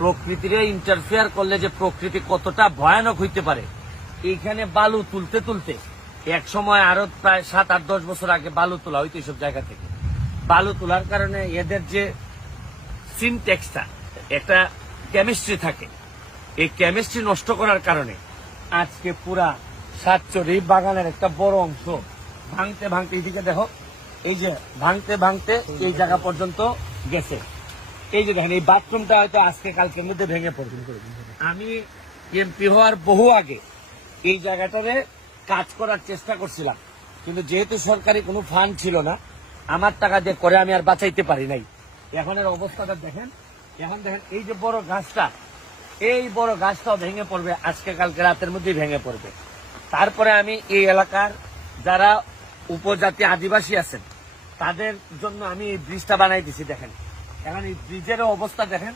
প্রকৃতির ইন্টারফেয়ার করলে যে প্রকৃতি কতটা ভয়ানক হইতে পারে। এইখানে বালু তুলতে তুলতে এক সময় আরো প্রায় 7-8-10 বছর আগে বালু তোলা হইতো এইসব জায়গা থেকে। বালু তোলার কারণে এদের যে সিনটেক্সটা, একটা কেমিস্ট্রি থাকে, এই কেমিস্ট্রি নষ্ট করার কারণে আজকে পুরা সাতচরি বাগানের একটা বড় অংশ ভাঙতে ভাঙতে, এইদিকে দেখো, এই যে ভাঙতে ভাঙতে এই জায়গা পর্যন্ত গেছে। এই যে দেখেন, এই বাথরুমটা হয়তো আজকে কালকের মধ্যে ভেঙে পড়বে। আমি এমপি হওয়ার বহু আগে এই জায়গাটারে কাজ করার চেষ্টা করছিলাম, কিন্তু যেহেতু সরকারি কোনো ফান্ড ছিল না, আমার টাকা দিয়ে করে আমি আর বাঁচাইতে পারি নাই। এখন এর অবস্থাটা দেখেন, এখন দেখেন এই যে বড় গাছটা, এই বড় গাছটাও ভেঙে পড়বে, আজকে কালকে রাতের মধ্যেই ভেঙে পড়বে। তারপরে আমি এই এলাকার যারা উপজাতি আদিবাসী আছেন তাদের জন্য আমি এই ব্রিজটা বানাই দিছি। দেখেন এখন এই ব্রিজের অবস্থা দেখেন,